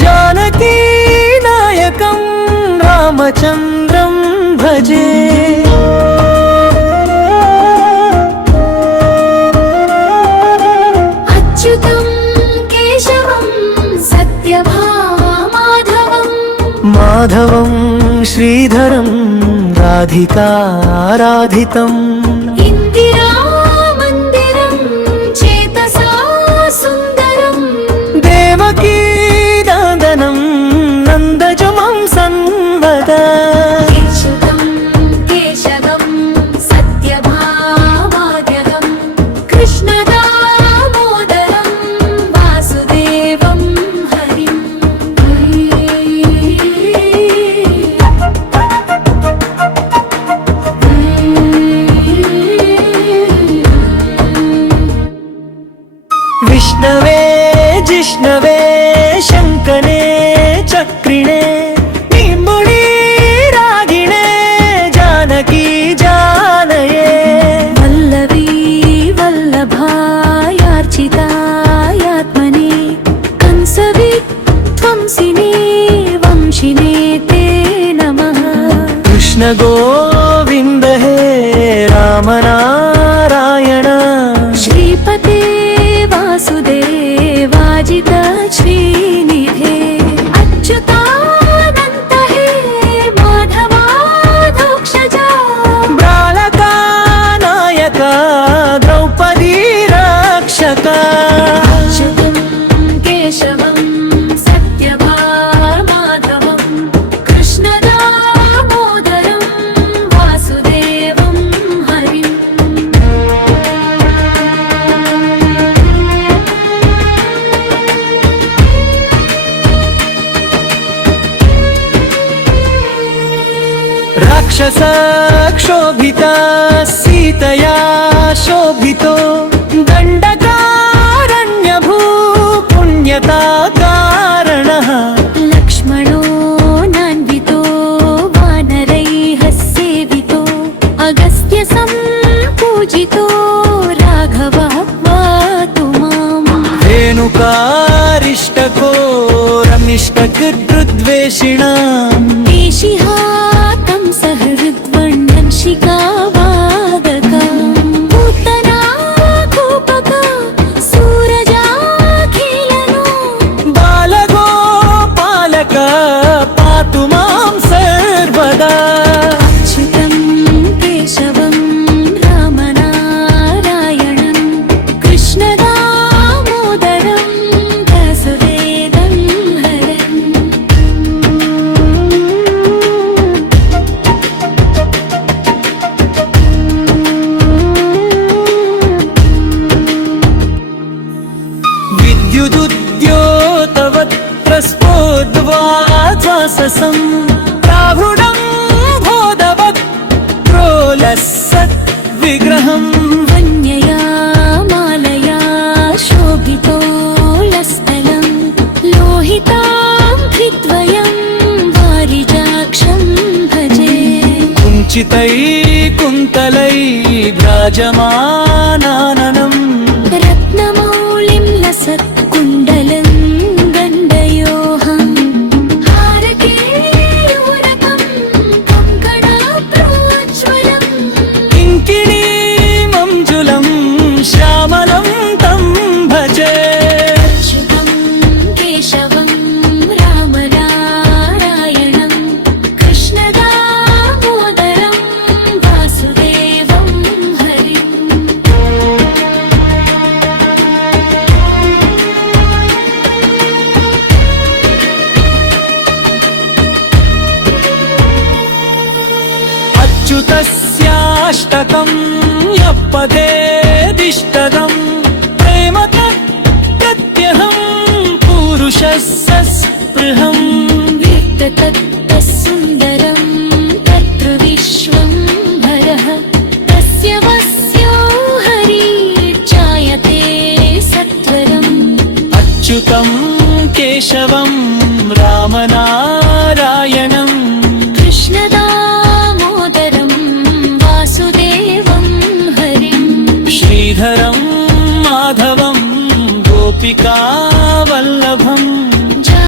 जानकी नायकं रामचन्द्रं भजे। अच्युतं केशवं सत्यभामाधवं माधवं श्रीधरं राधिकाराधितम् इन्दिरामन्दिरं चेतसा सुन्दरं देवकी नन्दनं नन्दजमं संवदा। अच्युतं केशवं सत्यभामाधवं कृष्णदामोदरं वासुदेवं हरिम्। विष्णवे जिष्णवे शङ्कने चक्रिणे निम्बुडि रागिणे जानकी जानये। वल्लवी वल्लभायार्चितायात्मने कंसवि ध्वंसिने वंशिने ते नमः। कृष्ण गोविन्द हे राम नारायण श्रीपते वासुदेवाजित श्रीनिधे अच्युतानन्त हे माधवाधोक्षजा। बालका नायक द्रौपदी रक्षक। अच्युतं केशवं सत्यभामाधवं कृष्णदामोदरं वासुदेवं हरिम्। राक्षस क्षोभिता सीतया शोभितो दण्डकारण्यभू पुण्यता कारणः। लक्ष्मणो नान्वितो वानरैः सेवितो अगस्त्य सम्पूजितो राघवः पातु माम्। धेनुकारिष्टको रमिष्टकृद्वेषिणाम् देशिहा तं सहृद्वर्णंशिकावादका पूतना कूपका सूरजाखिलनो बालगोपालक पातु मां सर्वदा। अच्युतं केशवं रामनारायणं कृष्णदामोदरं वासुदेवं हरम्। विद्युदुद्योतवत्प्रस्फोद्वाससं प्राभुडं भोदवत् प्रोलसत् विग्रहम्। वन्यया मालया शोभितोलस्थलं लोहिताङ्घ्रिद्वयं वारिजाक्षं भजे। कुञ्चितैकुन्तलैर्भ्राजमानाननम् रत्नमौलिं लसत्कुण्डलं गण्डयोऽहं हारकेयूरकं कङ्कणाप्रोज्ज्वलं किङ्किणीमञ्जुलं श्यामलं तं भजे। अच्युतं केशवं रामनारायणं कृष्णदामोदरं वासुदेवं हरिम्। अच्युतस्याष्टकं यः पठेदिष्टदं प्रेमत प्रत्यहं पुरुषस्य स्पृहम्। तत्तः सुन्दरं तत्र विश्वं भरः तस्य वस्यो हरिर्जायते सत्वरम्। अच्युतं केशवं रामनारायणं कृष्णदामोदरं वासुदेवं हरिम्। श्रीधरं माधवं गोपिका